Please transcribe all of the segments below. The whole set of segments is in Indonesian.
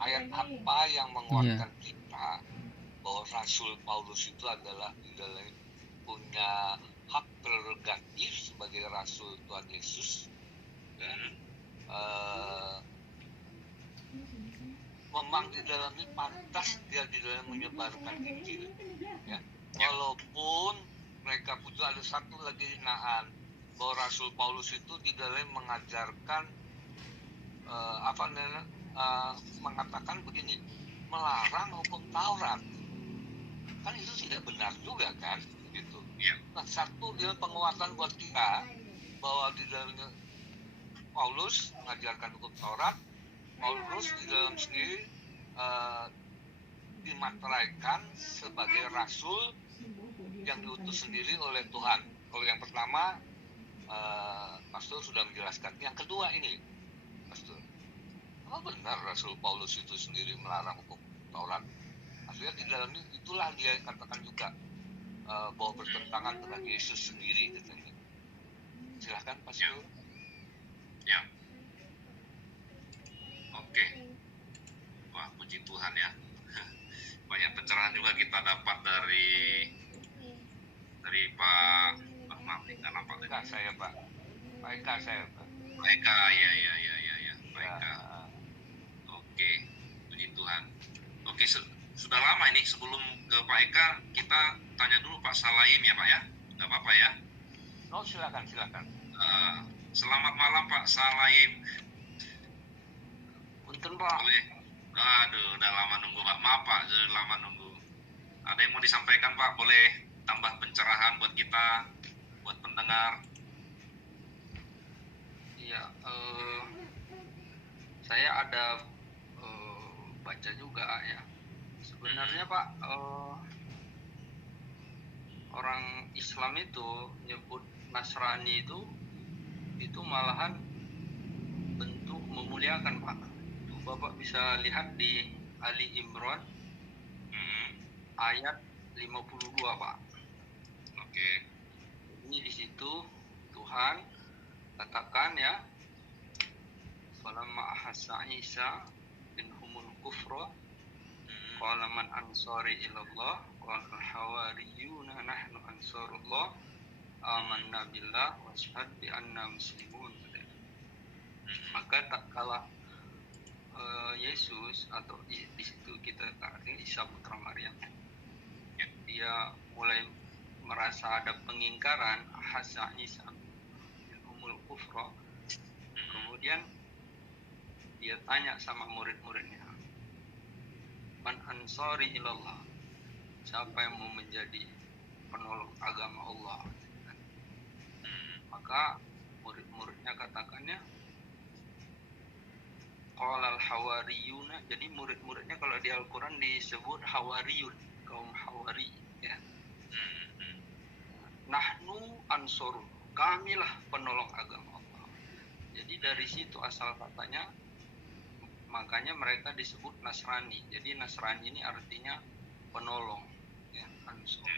ayat apa yang menguatkan kita bahwa Rasul Paulus itu adalah punya hak prerogatif sebagai Rasul Tuhan Yesus, memang di dalamnya pantas dia di dalam menyebarkan Injil, ya. Walaupun mereka punya ada satu lagi hinaan bahwa Rasul Paulus itu di dalam mengajarkan mengatakan begini, melarang hukum Taurat, kan itu tidak benar juga kan, gitu. Nah, satu dia penguatan buat kita bahwa di dalamnya Paulus mengajarkan hukum Taurat, Paulus di dalam sendiri dimateraikan sebagai rasul yang diutus sendiri oleh Tuhan. Kalau yang pertama, Pastor sudah menjelaskan. Yang kedua ini, Pastor, apa benar Rasul Paulus itu sendiri melarang hukum Taurat? Akhirnya di dalamnya itulah dia katakan juga bahwa bertentangan dengan Yesus sendiri, katanya. Silahkan, Pastor. Ya. Oke. Wah, puji Tuhan ya. Banyak pencerahan juga kita dapat dari Pak nggak nampak Eka saya, Pak. Pak Eka saya, Pak. Pak Eka, ya. Pak Eka. Oke, puji Tuhan. Oke, sudah lama ini sebelum ke Pak Eka, kita tanya dulu Pak Salaim ya Pak ya. Nggak apa-apa ya? Oh, silakan. Selamat malam Pak Salaim. Punten Pak. Boleh. Aduh, udah lama nunggu Pak. Maaf Pak, sudah lama nunggu. Ada yang mau disampaikan Pak? Boleh tambah pencerahan buat kita, buat pendengar. Iya, saya ada baca juga ya. Sebenarnya Pak, orang Islam itu nyebut Nasrani itu malahan bentuk memuliakan Pak. Itu Bapak bisa lihat di Ali Imran ayat 52 Pak. Oke. Ini di situ Tuhan katakan ya, falamma ahassa Isa minhumul kufra qala man ansari ilallah qala al-hawariyuna nahnu ansarullah amanna billah washhad bi anna muslimun. Maka tak kalah Yesus atau di situ kita artinya Isa putra Maryam, dia mulai merasa ada pengingkaran ahassa Isa minhumul kufra. Kemudian dia tanya sama murid-muridnya, man ansari ilallah, siapa yang mau menjadi penolong agama Allah? Maka murid-muridnya katakannya qalal hawariyuna. Jadi murid-muridnya kalau di Al-Quran disebut hawariyun, kaum hawari ya. Nahnu ansarun, kamilah penolong agama Allah. Jadi dari situ asal katanya, makanya mereka disebut Nasrani. Jadi Nasrani ini artinya penolong ya, ansar.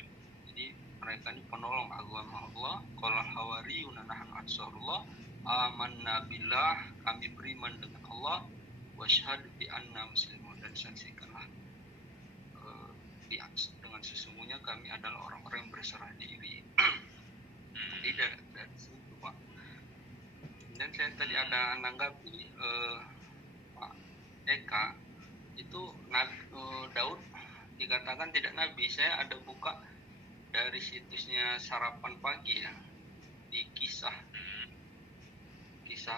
Jadi mereka ini penolong agama Allah. Qala hawariyuna nahnu ansarullah amanna billah, kami beriman dengan Allah, washhad bi anna muslimun, dan saksikanlah dengan sesungguhnya kami adalah orang-orang yang berserah diri. Jadi dari situ Pak. Dan saya tadi ada nanggapi Pak Eka itu Daud dikatakan tidak nabi. Saya ada buka dari situsnya Sarapan Pagi ya, di kisah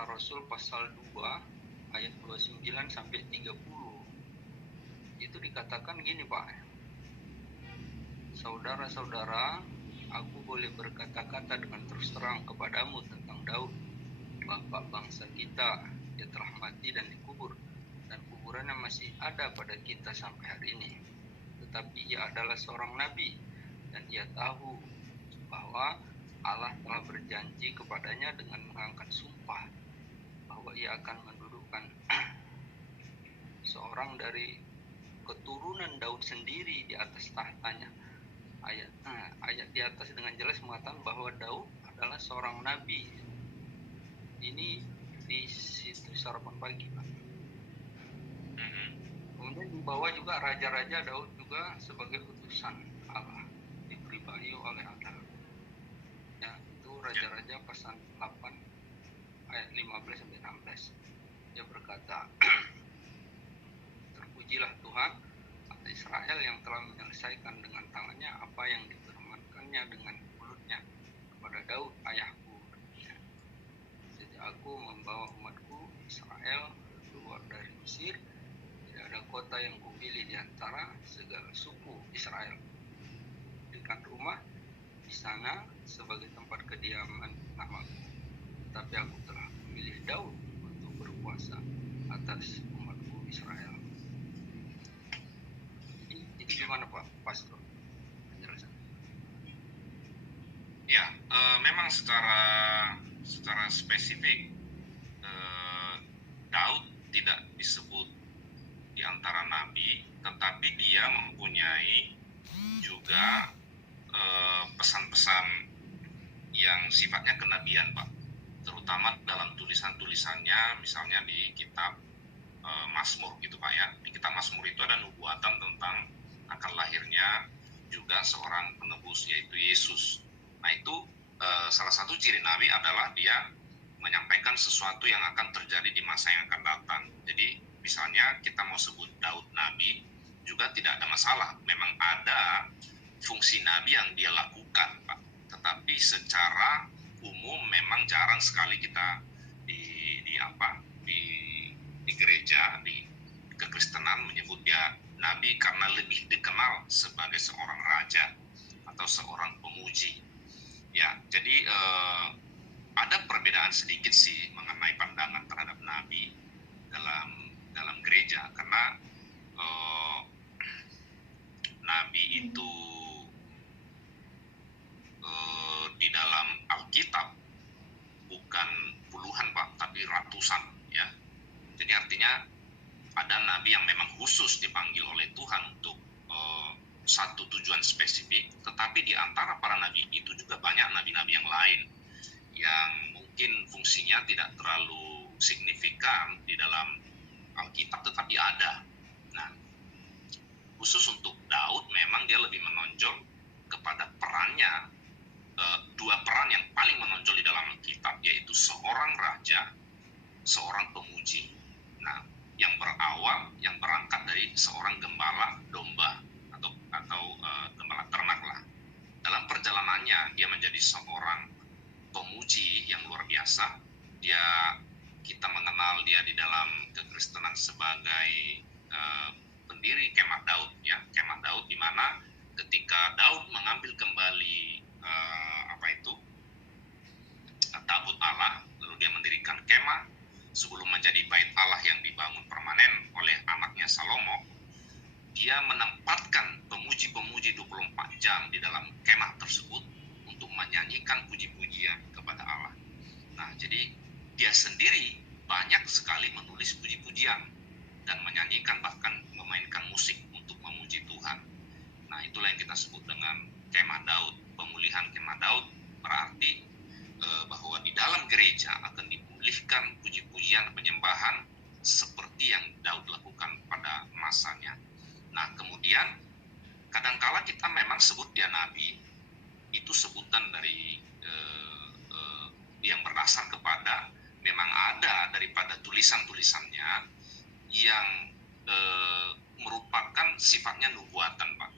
Rasul pasal 2 ayat 29 sampai 30. Itu dikatakan gini Pak, saudara-saudara, aku boleh berkata-kata dengan terus terang kepadamu tentang Daud, bapak bangsa kita. Dia telah mati dan dikubur, dan kuburannya masih ada pada kita sampai hari ini. Tetapi ia adalah seorang nabi, dan ia tahu bahwa Allah telah berjanji kepadanya dengan mengangkat sumpah bahwa ia akan mendudukkan seorang dari keturunan Daud sendiri di atas tahtanya. Ayat di atas dengan jelas mengatakan bahwa Daud adalah seorang nabi. Ini di situ Sarapan Pagi Pak. Kemudian di bawah juga raja-raja Daud juga sebagai utusan Allah, diberi wahyu oleh Allah. Ya, itu raja-raja pasal 8 ayat 15 sampai 16. Dia berkata, terpujilah Tuhan Allah Israel yang telah menyelesaikan dengan tangannya apa yang difirmankannya dengan mulutnya kepada Daud ayahku. Jadi aku membawa umatku Israel keluar dari Mesir. Tidak ada kota yang kupilih di antara segala suku Israel. Dirikan rumah di sana sebagai tempat kediaman namaku. Tapi aku telah memilih Daud untuk berkuasa atas umatku Israel. Ini gimana Pak Pastor? Penjelasan. Ya, memang secara spesifik Daud tidak disebut di antara nabi, tetapi dia mempunyai juga pesan-pesan yang sifatnya kenabian, Pak. Terutama dalam tulisan-tulisannya, misalnya di kitab Mazmur gitu Pak ya. Di kitab Mazmur itu ada nubuatan tentang akan lahirnya juga seorang penebus, yaitu Yesus. Nah itu salah satu ciri nabi adalah dia menyampaikan sesuatu yang akan terjadi di masa yang akan datang. Jadi misalnya kita mau sebut Daud nabi juga tidak ada masalah. Memang ada fungsi nabi yang dia lakukan, Pak. Tetapi secara umum memang jarang sekali kita di gereja, di kekristenan menyebut dia nabi karena lebih dikenal sebagai seorang raja atau seorang pemuji. Ya, jadi ada perbedaan sedikit sih mengenai pandangan terhadap nabi dalam gereja, karena nabi itu di dalam Alkitab bukan puluhan Pak, tapi ratusan ya. Jadi artinya ada nabi yang memang khusus dipanggil oleh Tuhan untuk satu tujuan spesifik, tetapi di antara para nabi itu juga banyak nabi-nabi yang lain yang mungkin fungsinya tidak terlalu signifikan di dalam Alkitab, tetapi ada. Nah, khusus untuk Daud memang dia lebih menonjol kepada perannya, dua peran yang paling menonjol di dalam Alkitab, yaitu seorang raja, seorang pemuji. Nah, yang berangkat dari seorang gembala domba atau gembala ternak lah. Dalam perjalanannya dia menjadi seorang pemuji yang luar biasa. Kita mengenal dia di dalam kekristenan sebagai pendiri kemah Daud ya, kemah Daud, di mana ketika Daud mengambil kembali tabut Allah, lalu dia mendirikan kemah sebelum menjadi bait Allah yang dibangun permanen oleh anaknya Salomo. Dia menempatkan pemuji-pemuji 24 jam di dalam kemah tersebut untuk menyanyikan puji-pujian kepada Allah. Nah, jadi dia sendiri banyak sekali menulis puji-pujian dan menyanyikan, bahkan memainkan musik untuk memuji Tuhan. Nah, itulah yang kita sebut dengan kemah Daud. Pemulihan kemah Daud berarti bahwa di dalam gereja akan dipulihkan puji-pujian penyembahan seperti yang Daud lakukan pada masanya. Nah, kemudian kadangkala kita memang sebut dia nabi, itu sebutan dari yang berdasar kepada memang ada daripada tulisan-tulisannya yang merupakan sifatnya nubuatan, Pak.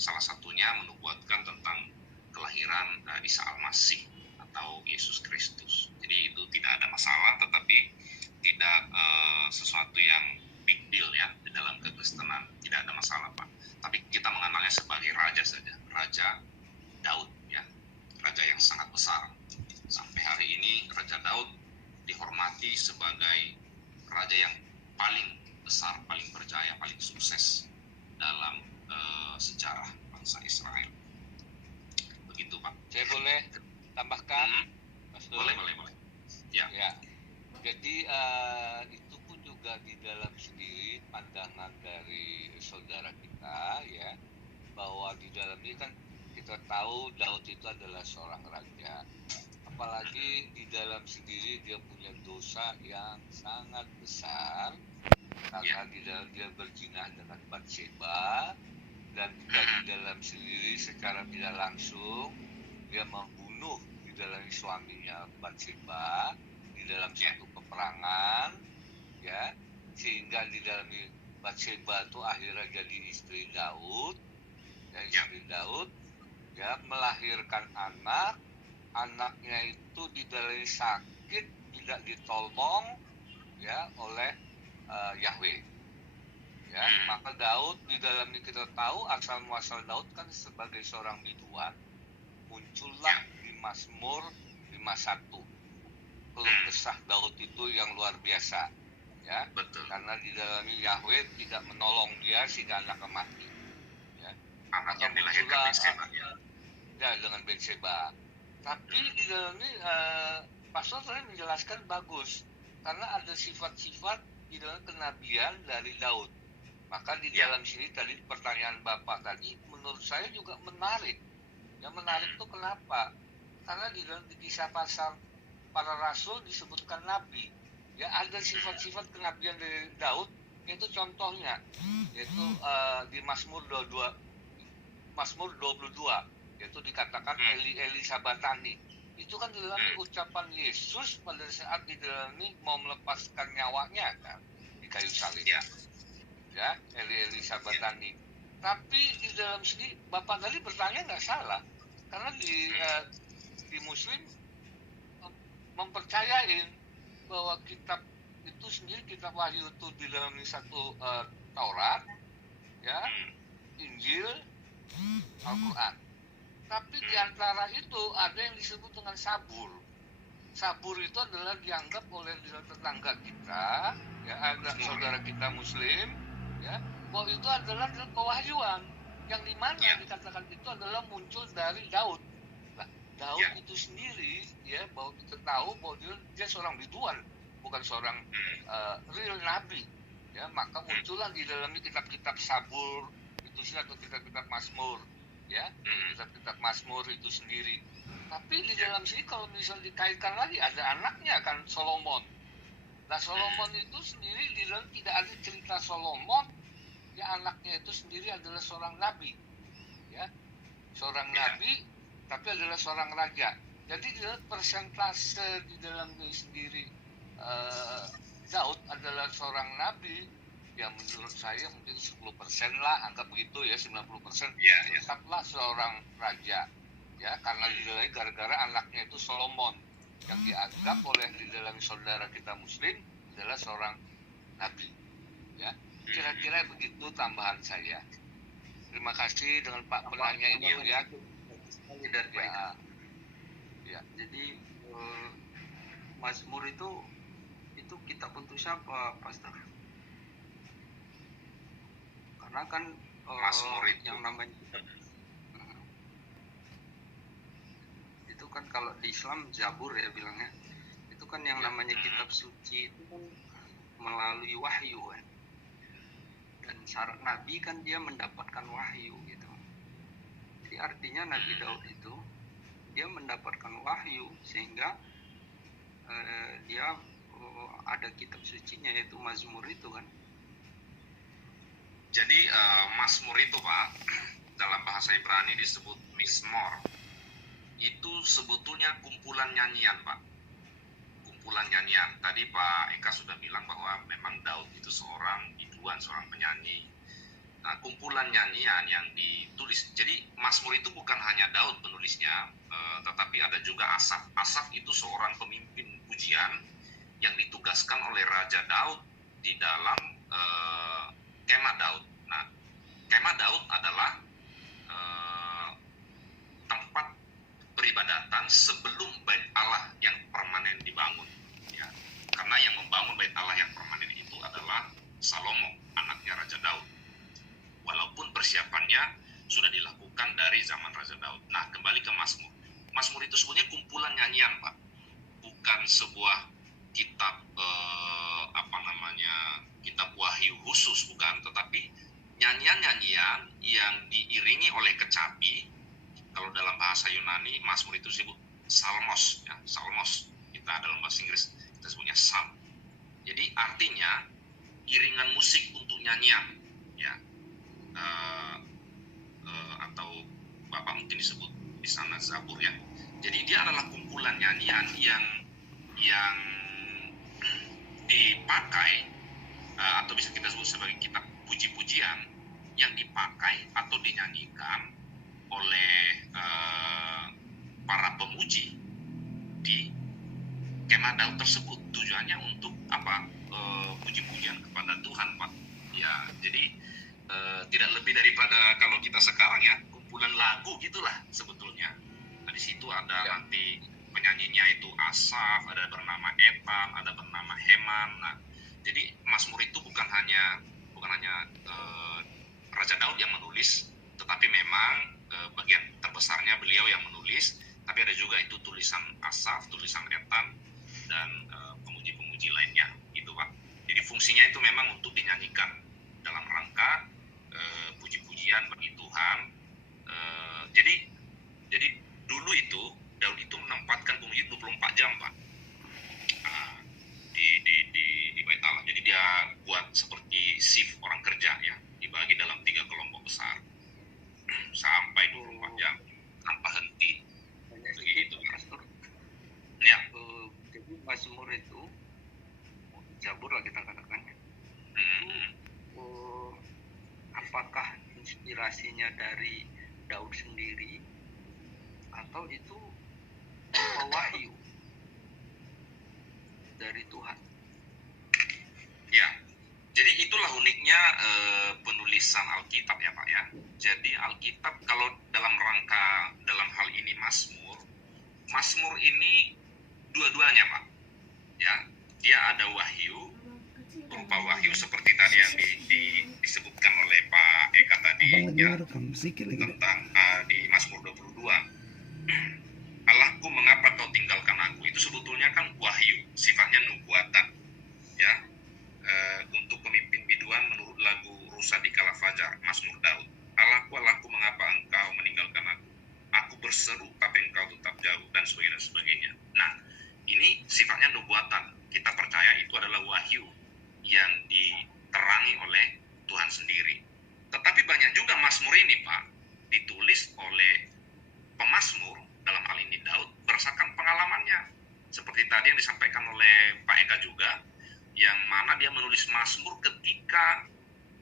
Salah satunya menubuatkan tentang kelahiran Isa Al-Masih atau Yesus Kristus. Jadi itu tidak ada masalah, tetapi tidak sesuatu yang big deal ya di dalam kekristenan, tidak ada masalah Pak. Tapi kita mengenalnya sebagai raja saja, Raja Daud ya, raja yang sangat besar. Sampai hari ini Raja Daud dihormati sebagai raja yang paling besar, paling berjaya, paling sukses dalam sejarah bangsa Israel. Begitu Pak. Saya boleh tambahkan? Boleh. Ya. Jadi itu pun juga di dalam sendiri pandangan dari saudara kita ya, bahwa di dalam ini kan kita tahu Daud itu adalah seorang raja, apalagi di dalam sendiri dia punya dosa yang sangat besar karena di dalam dia berzina dengan Batseba, dan juga di dalam sendiri secara tidak langsung dia membunuh di dalam suaminya Batseba di dalam satu peperangan, ya, sehingga di dalam Batseba itu akhirnya jadi istri Daud, ya, istri Daud, ya, melahirkan anaknya itu di dalam sakit, tidak ditolong, ya, oleh Yahweh, ya. Maka Daud di dalamnya kita tahu asal muasal Daud kan sebagai seorang biduan, muncullah di Mazmur 51 keluh kesah Daud itu yang luar biasa, ya. Betul. Karena di dalamnya Yahweh tidak menolong dia sehingga anaknya mati, ya. Anak yang dilahirkan Batseba, ya, dengan Batseba. Tapi di dalamnya Pastor tadi menjelaskan bagus, karena ada sifat-sifat di dalam kenabian dari Daud. Maka di dalam sini tadi pertanyaan Bapak tadi menurut saya juga menarik. Yang menarik itu kenapa? Karena di dalam kisah pasal para rasul disebutkan nabi. Ya, ada sifat-sifat kenabian dari Daud, yaitu contohnya, yaitu di Mazmur 22, yaitu dikatakan Eli Sabatani. Itu kan di dalam ucapan Yesus pada saat di dalam ini mau melepaskan nyawanya kan di kayu salib. Ya, Eli Sabatani. Tapi di dalam sini Bapak tadi bertanya nggak salah, karena di Muslim mempercayai bahwa kitab itu sendiri, kitab Wahyu itu di dalam satu Taurat, ya, Injil, Al-Quran. Tapi di antara itu ada yang disebut dengan sabur. Sabur itu adalah dianggap oleh tetangga kita, ya, ada saudara kita Muslim, ya, bahwa itu adalah pewahyuan yang dimana dikatakan itu adalah muncul dari Daud. Nah, Daud itu sendiri, ya, bahwa kita tahu bahwa dia seorang biduan, bukan seorang real nabi, ya. Maka muncullah di dalamnya kitab-kitab sabur itu sih, atau kitab-kitab Mazmur, ya, kitab-kitab Mazmur itu sendiri. Tapi di dalam sini kalau misalnya dikaitkan lagi ada anaknya kan, Solomon. Nah, Solomon itu sendiri di dalam tidak ada cerita Solomon, ya, anaknya itu sendiri adalah seorang nabi, ya, seorang nabi, tapi adalah seorang raja. Jadi di dalam persentase di dalam diri sendiri Daud adalah seorang nabi, ya menurut saya mungkin 10% lah, anggap begitu ya, 90% tetaplah seorang raja, ya, karena di dalam gara-gara anaknya itu Solomon yang dianggap oleh di dalam saudara kita Muslim adalah seorang nabi, ya. Kira-kira begitu tambahan saya. Terima kasih dengan Pak penanya itu, ya. Ya. Jadi Mazmur itu kitab untuk siapa, Pastor? Karena kan Mazmur yang namanya itu kan kalau di Islam Zabur ya bilangnya, itu kan yang namanya kitab suci itu kan melalui wahyu kan, dan syarat nabi kan dia mendapatkan wahyu gitu. Jadi artinya Nabi Daud itu dia mendapatkan wahyu sehingga dia ada kitab sucinya yaitu Mazmur itu kan. Jadi Mazmur itu, Pak, dalam bahasa Ibrani disebut Mizmor. Itu sebetulnya kumpulan nyanyian, Pak. Kumpulan nyanyian. Tadi Pak Eka sudah bilang bahwa memang Daud itu seorang biduan, seorang penyanyi. Nah, kumpulan nyanyian yang ditulis. Jadi Mazmur itu bukan hanya Daud penulisnya, tetapi ada juga Asaf. Asaf itu seorang pemimpin pujian yang ditugaskan oleh Raja Daud di dalam Kemah Daud. Nah, Kemah Daud adalah tempat peribadatan sebelum Bait Allah yang permanen dibangun. Ya. Karena yang membangun Bait Allah yang permanen itu adalah Salomo, anaknya Raja Daud. Walaupun persiapannya sudah dilakukan dari zaman Raja Daud. Nah, kembali ke Mazmur. Mazmur itu sebetulnya kumpulan nyanyian, Pak. Bukan sebuah kitab kitab wahyu khusus, bukan, tetapi nyanyian-nyanyian yang diiringi oleh kecapi. Kalau dalam bahasa Yunani Mazmur itu disebut psalmos, ya, psalmos. Kita dalam bahasa Inggris kita sebutnya psalm. Jadi artinya iringan musik untuk nyanyian, ya, atau Bapak mungkin disebut di sana zabur ya. Jadi dia adalah kumpulan nyanyian yang dipakai atau bisa kita sebut sebagai kitab puji-pujian yang dipakai atau dinyanyikan oleh para pemuji di kemah Daud tersebut. Tujuannya untuk apa? Puji-pujian kepada Tuhan, Pak. Ya, jadi tidak lebih daripada kalau kita sekarang ya, kumpulan lagu gitulah sebetulnya. Nah, di situ ada nanti penyanyinya itu Asaf, ada bernama Etan, ada bernama Heman. Nah, jadi Mazmur itu bukan hanya Raja Daud yang menulis, tetapi memang bagian terbesarnya beliau yang menulis, tapi ada juga itu tulisan Asaf, tulisan Etan, dan pemuji-pemuji lainnya, gitu Pak. Jadi fungsinya itu memang untuk dinyanyikan dalam rangka puji-pujian bagi Tuhan. Jadi dulu itu Daud itu menempatkan pemuji 24 jam, Pak, di Bait Allah. Jadi dia buat seperti shift orang kerja ya, dibagi dalam 3 kelompok besar sampai 24 jam tanpa henti. Begitu, Pastor. Ya. Jadi Mazmur itu Zabur lah kita katakan. Apakah inspirasinya dari Daud sendiri atau itu wahyu dari Tuhan? Ya, jadi itulah uniknya penulisan Alkitab ya Pak ya. Jadi Alkitab kalau dalam hal ini Mazmur ini dua-duanya Pak. Ya, dia ada wahyu, berupa wahyu seperti tadi yang disebutkan oleh Pak Eka tadi ya, tentang di Mazmur 22. Allahku, mengapa kau tinggalkan aku? Itu sebetulnya kan wahyu, sifatnya nubuatan ya, untuk pemimpin biduan menurut lagu Rusa di Kala Fajar, Mazmur Daud. Allahku, mengapa engkau meninggalkan aku? Aku berseru tapi engkau tetap jauh, dan sebagainya. Nah, ini sifatnya nubuatan. Kita percaya itu adalah wahyu yang diterangi oleh Tuhan sendiri. Tetapi banyak juga Mazmur ini Pak ditulis oleh pemazmur, dalam hal ini Daud, berdasarkan pengalamannya. Seperti tadi yang disampaikan oleh Pak Eka juga, yang mana dia menulis Mazmur ketika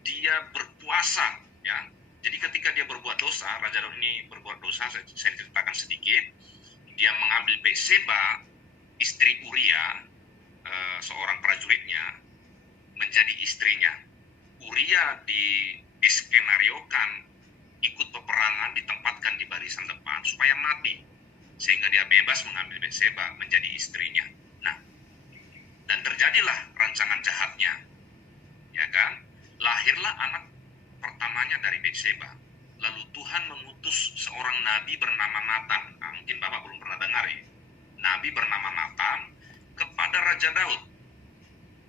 dia berpuasa ya. Jadi ketika dia berbuat dosa, Raja Daud ini berbuat dosa, saya ceritakan sedikit. Dia mengambil Betseba, istri Uria, seorang prajuritnya, menjadi istrinya. Uria diskenariokan ikut peperangan, ditempatkan di barisan depan supaya mati, sehingga dia bebas mengambil Betseba menjadi istrinya. Nah, dan terjadilah rancangan jahatnya, ya kan? Lahirlah anak pertamanya dari Betseba. Lalu Tuhan mengutus seorang nabi bernama Natan. Nah, mungkin Bapak belum pernah dengar ya. Nabi bernama Natan kepada Raja Daud,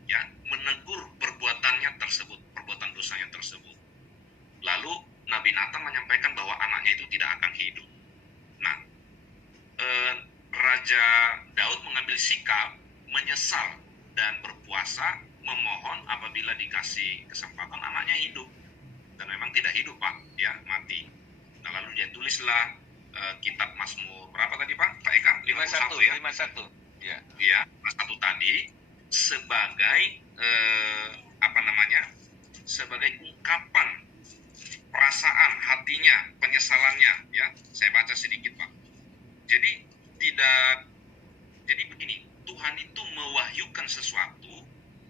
ya, menegur perbuatannya tersebut, perbuatan dosanya tersebut. Lalu Nabi Natan menyampaikan bahwa anaknya itu tidak akan hidup. Nah, Raja Daud mengambil sikap menyesal dan berpuasa memohon apabila dikasih kesempatan anaknya hidup. Dan memang tidak hidup Pak, ya, mati. Nah, lalu dia tulislah kitab Mazmur berapa tadi Pak? Pak Eka? 51 ya? 51. Ya. Ya, 51 tadi sebagai sebagai ungkapan perasaan hatinya, penyesalannya, ya. Saya baca sedikit Pak. Jadi begini, Tuhan itu mewahyukan sesuatu,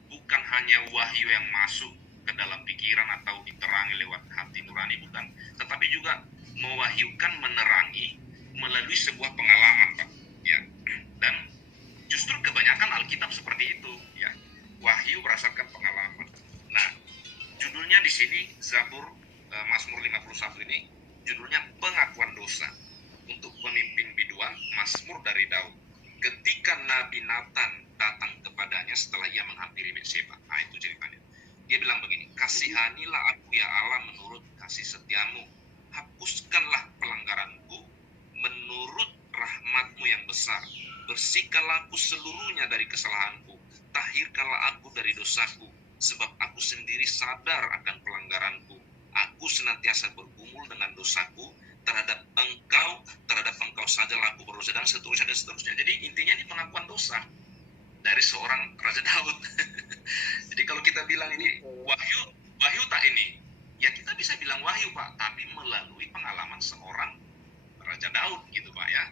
bukan hanya wahyu yang masuk ke dalam pikiran atau diterangi lewat hati nurani, bukan, tetapi juga mewahyukan, menerangi melalui sebuah pengalaman Pak, ya. Dan justru kebanyakan Alkitab seperti itu, ya. Wahyu berdasarkan pengalaman. Nah, judulnya di sini Zabur Mazmur 51 ini judulnya pengakuan dosa untuk pemimpin biduan, Mazmur dari Daud. Ketika Nabi Natan datang kepadanya setelah ia menghampiri Betseba. Nah, itu ceritanya. Dia bilang begini, kasihanilah aku ya Allah menurut kasih setiamu. Hapuskanlah pelanggaranku menurut rahmatmu yang besar. Bersihkanlah aku seluruhnya dari kesalahanku. Tahirkanlah aku dari dosaku. sebab aku sendiri sadar akan pelanggaranku. Aku senantiasa bergumul dengan dosaku, terhadap engkau sajalah aku berdosa, dan seterusnya dan seterusnya. Jadi intinya ini pengakuan dosa dari seorang Raja Daud. Jadi kalau kita bilang ini wahyu tak ini, ya kita bisa bilang wahyu Pak, tapi melalui pengalaman seorang Raja Daud gitu Pak ya.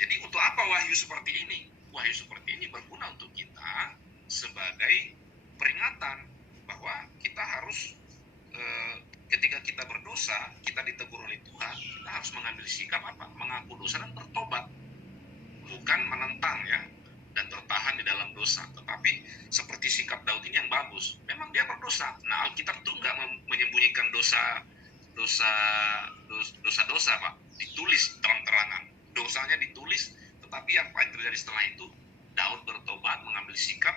Jadi untuk apa wahyu seperti ini? Wahyu seperti ini berguna untuk kita sebagai peringatan bahwa kita harus ketika kita berdosa, kita ditegur oleh Tuhan, kita harus mengambil sikap apa? Mengaku dosa dan bertobat. Bukan menentang ya, dan tertahan di dalam dosa. Tetapi seperti sikap Daud ini yang bagus. Memang dia berdosa. Nah, Alkitab itu nggak menyembunyikan dosa-dosa Pak. Ditulis terang-terangan. Dosanya ditulis, tetapi apa yang terjadi setelah itu? Daud bertobat, mengambil sikap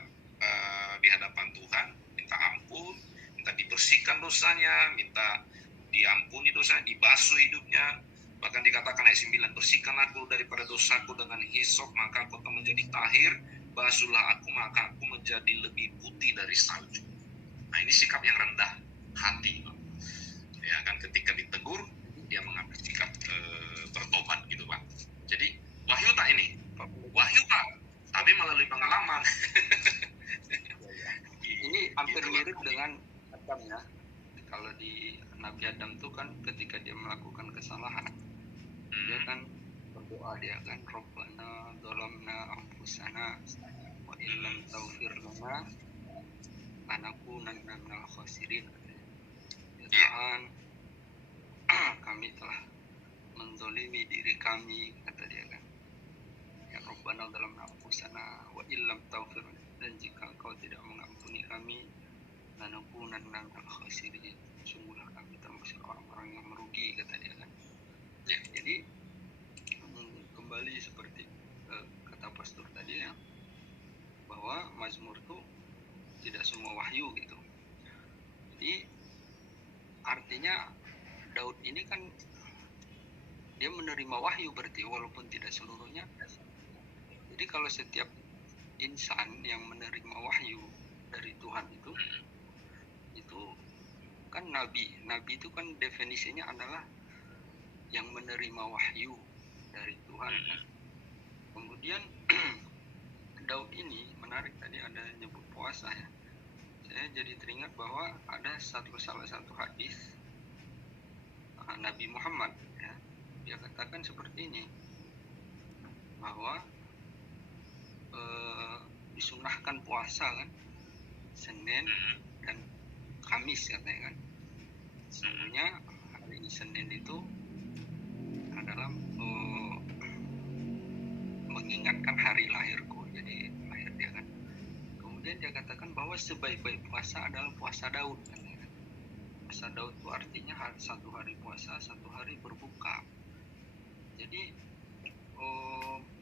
di hadapan Tuhan, minta ampun, minta dibersihkan dosanya, minta diampuni dosanya, dibasuh hidupnya. Bahkan dikatakan ayat 9, bersihkan aku daripada dosaku dengan hisop, maka aku akan menjadi tahir, basuhlah aku, maka aku menjadi lebih putih dari salju. Nah, ini sikap yang rendah hati, Pak. Ya kan, ketika ditegur, dia mengambil sikap bertobat gitu, Pak. Jadi, wahyu tak ini? Wahyu, Pak, tapi melalui pengalaman. Ini hampir mirip dengan Adam ya. Kalau di Nabi Adam itu kan ketika dia melakukan kesalahan, dia kan berdoa, dia kan Rabbana dzalamna anfusana wa illam taghfir lana lanakunanna minal khasirin. Ya Tuhan, kami telah menzalimi diri kami, kata dia kan. Ya Rabbana dzalamna anfusana wa illam taghfir, dan jika Engkau tidak mengampuni kami, lanakunanna minal khasirin, sungguhlah kami termasuk orang-orang yang merugi, kata dia kan. Ya, jadi kembali seperti kata pastor tadi ya, bahwa Mazmur itu tidak semua wahyu gitu. Jadi artinya Daud ini kan dia menerima wahyu berarti, walaupun tidak seluruhnya. Jadi kalau setiap insan yang menerima wahyu dari Tuhan itu kan nabi itu kan definisinya adalah yang menerima wahyu dari Tuhan kan. Kemudian Daud ini menarik, tadi ada nyebut puasa ya. Saya jadi teringat bahwa ada salah satu hadis Nabi Muhammad ya, dia katakan seperti ini, bahwa disunahkan puasa kan Senin dan Kamis katanya kan. Sebenarnya hari Senin itu adalah mengingatkan hari lahirku, jadi lahir dia kan. Kemudian dia katakan bahwa sebaik-baik puasa adalah puasa Daud kan. Puasa Daud itu artinya satu hari puasa, satu hari berbuka. Jadi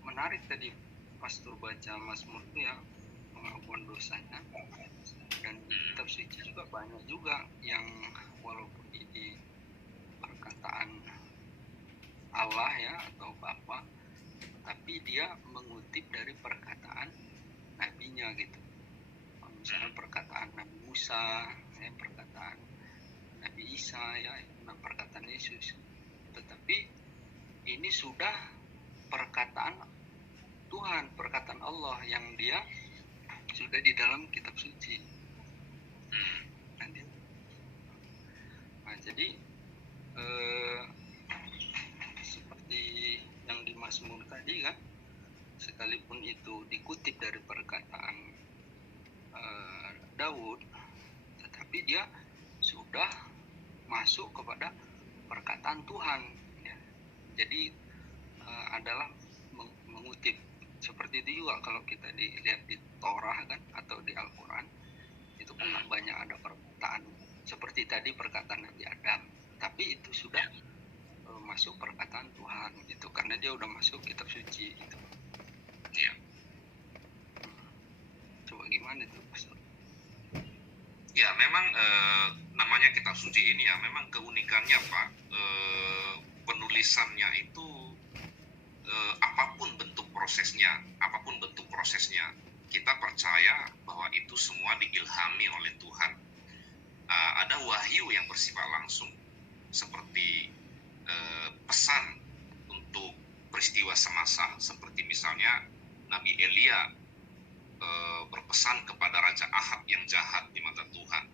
menarik tadi pastor baca Mazmur itu ya, pengakuan dosanya. Dan di kitab suci juga banyak juga yang walaupun ini perkataan Allah ya atau Bapa, tapi dia mengutip dari perkataan nabinya gitu. Misalnya perkataan Nabi Musa, ya, perkataan Nabi Isa ya, perkataan Yesus. Tetapi ini sudah perkataan Tuhan, perkataan Allah yang dia sudah di dalam kitab suci. Nah, jadi seperti yang di Mazmur tadi kan, sekalipun itu dikutip dari perkataan Daud, tetapi dia sudah masuk kepada perkataan Tuhan ya. Jadi adalah mengutip. Seperti itu juga kalau kita dilihat di Torah kan, atau di Al-Quran, itu kan banyak ada perkataan seperti tadi perkataan Nabi Adam, tapi itu sudah masuk perkataan Tuhan gitu, karena dia udah masuk kitab suci gitu. Iya. Coba gimana itu Pastor? Ya memang namanya kitab suci ini ya, memang keunikannya Pak, penulisannya itu apapun bentuk prosesnya, kita percaya bahwa itu semua diilhami oleh Tuhan. Ada wahyu yang bersifat langsung seperti pesan untuk peristiwa semasa, seperti misalnya Nabi Elia berpesan kepada Raja Ahab yang jahat di mata Tuhan.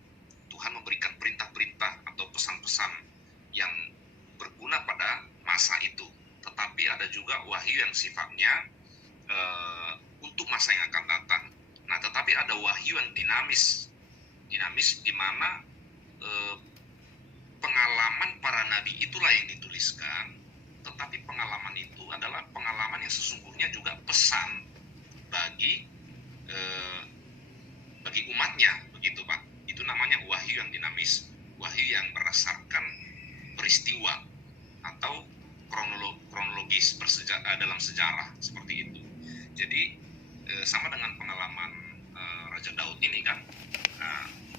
Tuhan memberikan perintah-perintah atau pesan-pesan yang berguna pada masa itu. Tetapi ada juga wahyu yang sifatnya untuk masa yang akan datang. Nah, tetapi ada wahyu yang dinamis di mana pengalaman para nabi itulah yang dituliskan. Tetapi pengalaman itu adalah pengalaman yang sesungguhnya juga pesan bagi umatnya, begitu Pak. Itu namanya wahyu yang dinamis, wahyu yang berdasarkan peristiwa atau kronologis dalam sejarah seperti itu. Jadi sama dengan pengalaman Raja Daud ini kan.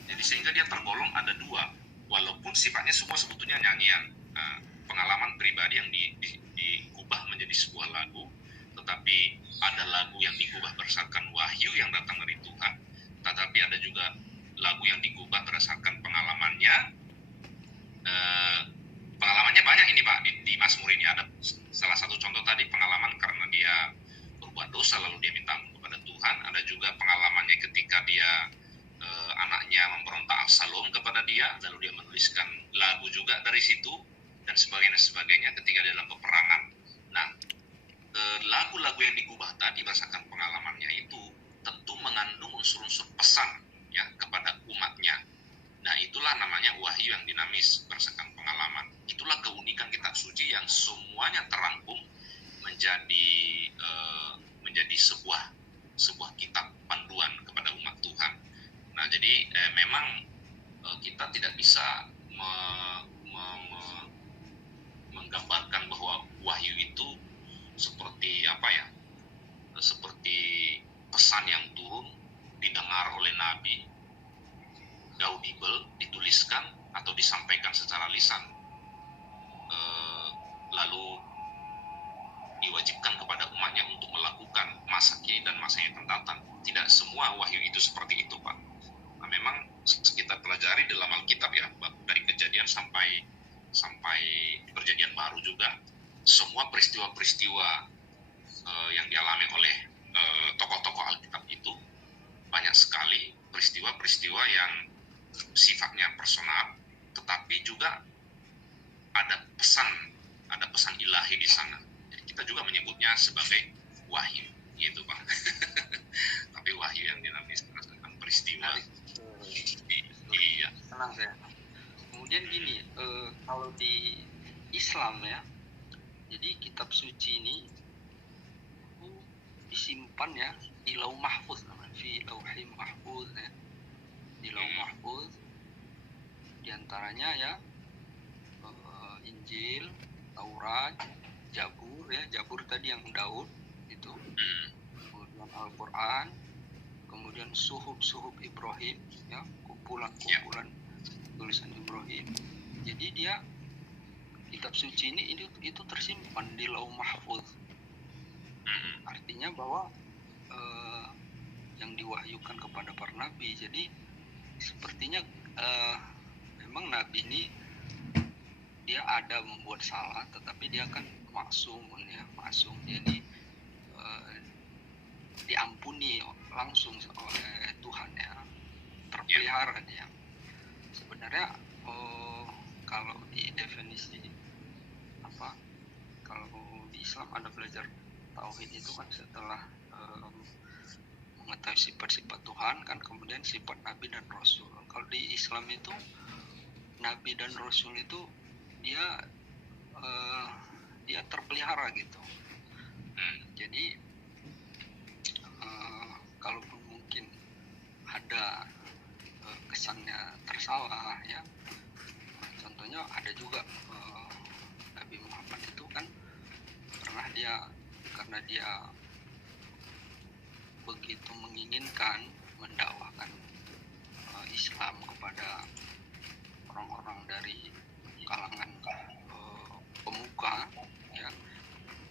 Jadi sehingga dia tergolong ada dua, walaupun sifatnya semua sebetulnya nyanyian, pengalaman pribadi yang diubah menjadi sebuah lagu, tetapi ada lagu yang diubah berdasarkan wahyu yang datang dari Tuhan, tetapi ada juga lagu yang diubah berdasarkan pengalamannya. Pengalamannya banyak ini Pak, di Mazmur ini ada salah satu contoh tadi pengalaman karena dia berbuat dosa lalu dia minta ampun kepada Tuhan. Ada juga pengalamannya ketika dia anaknya memberontak Absalom kepada dia, lalu dia menuliskan lagu juga dari situ dan sebagainya ketika dia dalam peperangan. Nah, lagu-lagu yang digubah tadi berdasarkan pengalamannya itu tentu mengandung unsur-unsur pesan ya kepada umatnya. Nah, itulah namanya wahyu yang dinamis berdasarkan pengalaman. Itulah keunikan kitab suci yang semuanya terangkum menjadi sebuah kitab panduan kepada umat Tuhan. Nah, jadi memang kita tidak bisa menggambarkan bahwa wahyu itu seperti seperti pesan yang turun didengar oleh Nabi, audible, dituliskan atau disampaikan secara lisan, lalu diwajibkan kepada umatnya untuk melakukan masa kini dan masa yang akan datang. Tidak semua wahyu itu seperti itu Pak. Nah, memang kita pelajari dalam Alkitab ya, dari Kejadian sampai Perjanjian Baru juga, semua peristiwa-peristiwa yang dialami oleh tokoh-tokoh Alkitab itu banyak sekali peristiwa-peristiwa yang sifatnya personal, tetapi juga ada pesan ilahi di sana. Jadi kita juga menyebutnya sebagai wahyu, gitu Pak. Tapi wahyu yang dinamis tentang peristiwa. Iya. Tenang saya. Kemudian gini, kalau di Islam ya, jadi kitab suci ini disimpan ya di Lauh Mahfuz, namanya fi Lauhim Mahfuz ya. Di Lauh Mahfuz diantaranya ya Injil, Taurat, Zabur ya, Zabur tadi yang Daud itu, kemudian Al-Quran, kemudian suhuf Ibrahim ya, kumpulan tulisan Ibrahim. Jadi dia kitab suci ini itu tersimpan di Lauh Mahfuz. Artinya bahwa yang diwahyukan kepada para nabi. Jadi sepertinya memang nabi ini dia ada membuat salah, tetapi dia kan maksum ya, jadi diampuni langsung oleh Tuhan ya, terpelihara dia. Sebenarnya kalau di definisi kalau di Islam ada belajar tauhid itu kan setelah mengetahui sifat-sifat Tuhan kan, kemudian sifat Nabi dan Rasul. Kalau di Islam itu Nabi dan Rasul itu dia terpelihara gitu. Jadi kalaupun mungkin ada kesannya tersalah ya, contohnya ada juga Nabi Muhammad itu kan karena dia begitu menginginkan mendakwakan Islam kepada orang-orang dari kalangan pemuka ya,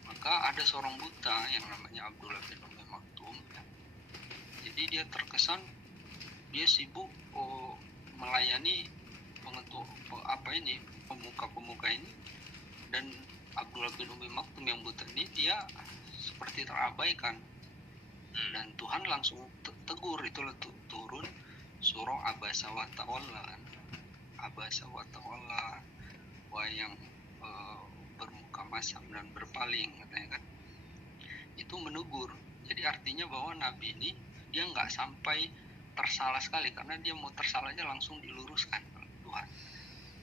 maka ada seorang buta yang namanya Abdullah bin Maktum ya. Jadi dia terkesan dia sibuk melayani pemuka-pemuka ini, dan Abdullah bin Umi Maktum yang buta ini dia seperti terabaikan. Dan Tuhan langsung tegur, itulah turun surah Abasa wa Tawalla, wah yang bermuka masam dan berpaling, katanya kan. Itu menegur. Jadi artinya bahwa Nabi ini dia nggak sampai tersalah sekali, karena dia mau tersalah aja langsung diluruskan oleh Tuhan.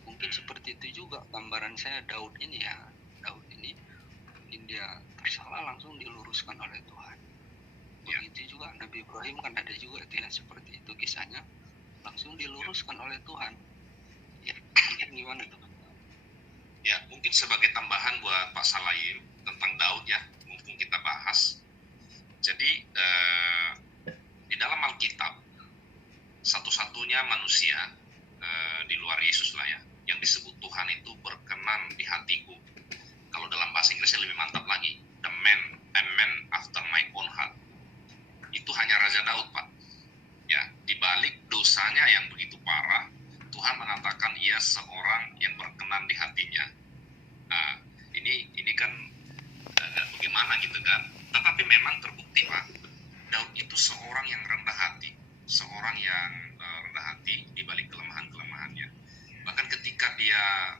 Mungkin seperti itu juga gambaran saya Daud ini dia tersalah langsung diluruskan oleh Tuhan. Begitu juga Nabi Ibrahim kan ada juga itu ya, seperti itu kisahnya, langsung diluruskan oleh Tuhan. Ya, gimana tuh? Ya, mungkin sebagai tambahan buat Pak Salayim tentang Daud ya, mumpung kita bahas. Jadi di dalam Alkitab satu-satunya manusia di luar Yesus lah ya, yang disebut Tuhan itu berkenan di hatiku. Kalau dalam bahasa Inggrisnya lebih mantap lagi, a man after my own heart. Itu hanya Raja Daud, Pak. Ya, di balik dosanya yang begitu parah, Tuhan mengatakan ia seorang yang berkenan di hatinya. Nah, ini kan bagaimana gitu kan. Tetapi memang terbukti, Pak, Daud itu seorang yang rendah hati, seorang yang rendah hati di balik kelemahan-kelemahannya. Bahkan ketika dia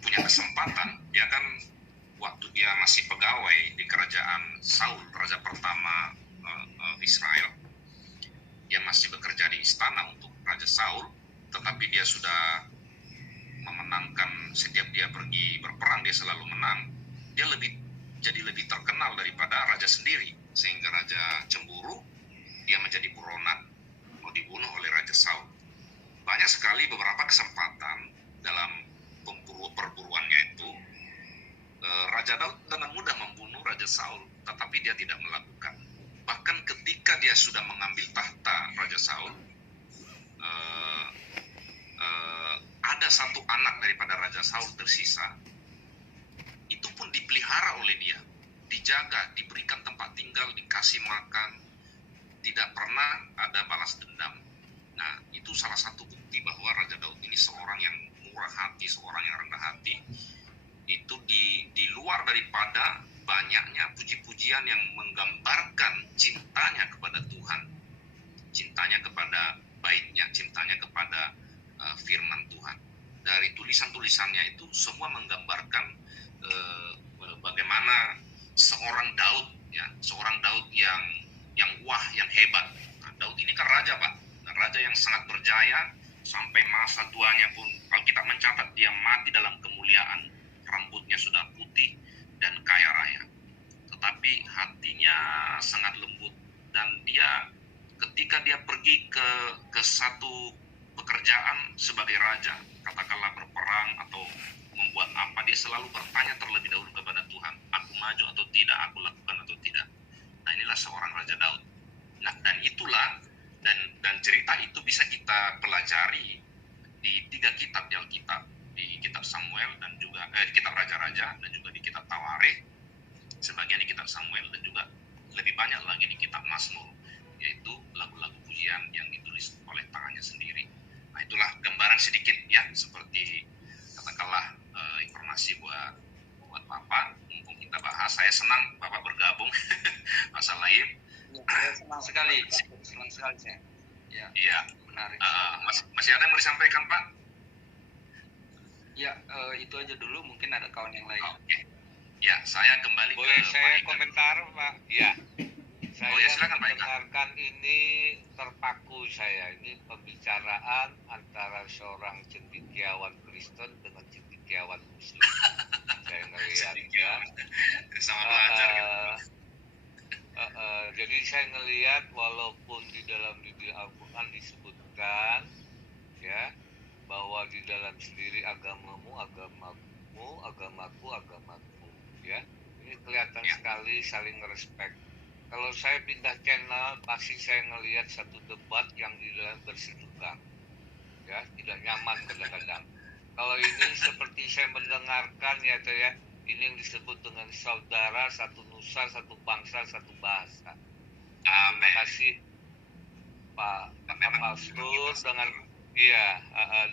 punya kesempatan, dia kan waktu dia masih pegawai di kerajaan Saul, raja pertama Israel, dia masih bekerja di istana untuk Raja Saul, tetapi dia sudah memenangkan, setiap dia pergi berperang dia selalu menang. Dia jadi lebih terkenal daripada raja sendiri, sehingga raja cemburu, dia menjadi buronan, mau dibunuh oleh Raja Saul. Banyak sekali beberapa kesempatan dalam perburuannya itu, Raja Daud dengan mudah membunuh Raja Saul, tetapi dia tidak melakukan. Bahkan ketika dia sudah mengambil tahta Raja Saul, ada satu anak daripada Raja Saul tersisa. Itu pun dipelihara oleh dia, dijaga, diberikan tempat tinggal, dikasih makan, tidak pernah ada balas dendam. Nah, itu salah satu bukti bahwa Raja Daud ini seorang yang murah hati, seorang yang rendah hati. Itu di luar daripada banyaknya puji-pujian yang menggambarkan cintanya kepada Tuhan, cintanya kepada baiknya, cintanya kepada firman Tuhan. Dari tulisan-tulisannya itu semua menggambarkan bagaimana seorang Daud, ya, seorang Daud yang wah, yang hebat. Nah, Daud ini kan raja, Pak, raja yang sangat berjaya sampai masa tuanya pun Alkitab mencatat dia mati dalam kemuliaan, rambutnya sudah putih dan kaya raya. Tetapi hatinya sangat lembut, dan dia ketika dia pergi ke satu pekerjaan sebagai raja, katakanlah berperang atau membuat apa, dia selalu bertanya terlebih dahulu kepada Tuhan, aku maju atau tidak, aku lakukan atau tidak. Nah, inilah seorang Raja Daud. Nah, dan itulah dan cerita itu bisa kita pelajari di 3 kitab di Alkitab, di kitab Samuel dan juga di kitab Raja-Raja dan juga di kitab Tawarikh, sebagian di kitab Samuel, dan juga lebih banyak lagi di kitab Mazmur, yaitu lagu-lagu pujian yang ditulis oleh tangannya sendiri. Nah, itulah gambaran sedikit ya, seperti katakanlah informasi buat Bapak, mumpung kita bahas. Saya senang Bapak bergabung masalah lain. Ya, senang sekali saya. Ya, iya, menarik. Masih ada yang mau disampaikan, Pak? Ya, itu aja dulu, mungkin ada kawan yang lain. Oke. Ya, saya kembali boleh ke saya Pak komentar, Pak? Ya. Saya silakan, Pak. mendengarkan ini terpaku saya. Ini pembicaraan antara seorang cendekiawan Kristen dengan cendekiawan Muslim. Saya ngelihat ya. Sama belajar gitu. Jadi saya ngelihat walaupun di dalam Biblia Al-Quran disebutkan ya bahwa di dalam sendiri agamamu, agamaku, ya. Ini kelihatan sekali saling respect. Kalau saya pindah channel, pasti saya ngelihat satu debat yang di dalam berseduka, ya, tidak nyaman kadang-kadang. Kalau ini seperti saya mendengarkan ya, ini yang disebut dengan saudara satu nusa, satu bangsa, satu bahasa. Amin. Terima kasih Pak Pastor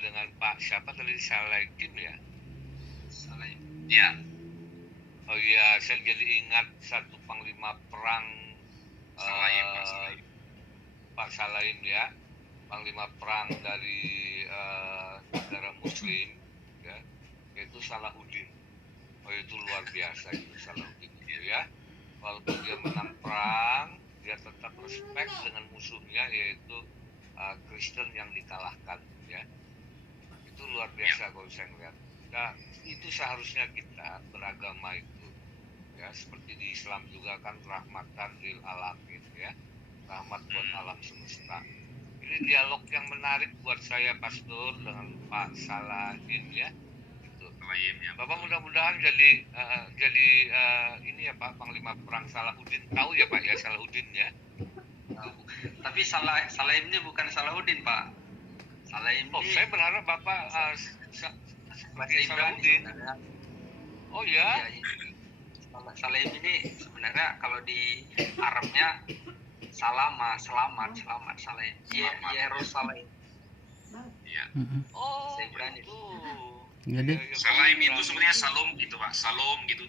dengan Pak siapa tadi, Salakim ya? Ya. Oh iya, saya jadi ingat satu panglima perang Pak Salaim ya, panglima perang dari negara Muslim ya, yaitu Salahuddin. Oh itu luar biasa itu Salahuddin itu ya. Walaupun dia menang perang, dia tetap respect dengan musuhnya yaitu Kristen yang dikalahkan ya. Itu luar biasa kalau saya melihat. Nah, itu seharusnya kita beragama itu ya, seperti di Islam juga kan rahmatan lil alamin ya, rahmat buat alam semesta. Ini dialog yang menarik buat saya Pastor dengan Pak Salahin ya. Itu. Bapak mudah-mudahan jadi ini ya Pak, Panglima Perang Salahuddin. Tahu ya Pak ya Salahuddin ya? Tapi Salaim ini bukan Salahuddin Pak. Salaim Oh, ini saya berharap Bapak sebagai Salahuddin. Oh ya? Salaim ini sebenarnya kalau di Arabnya selamat Salaim. Yerusalem. Iya. Oh, Saya berani. itu. Jadi Ya, Salaim itu berani. sebenarnya salom gitu Pak, salom gitu.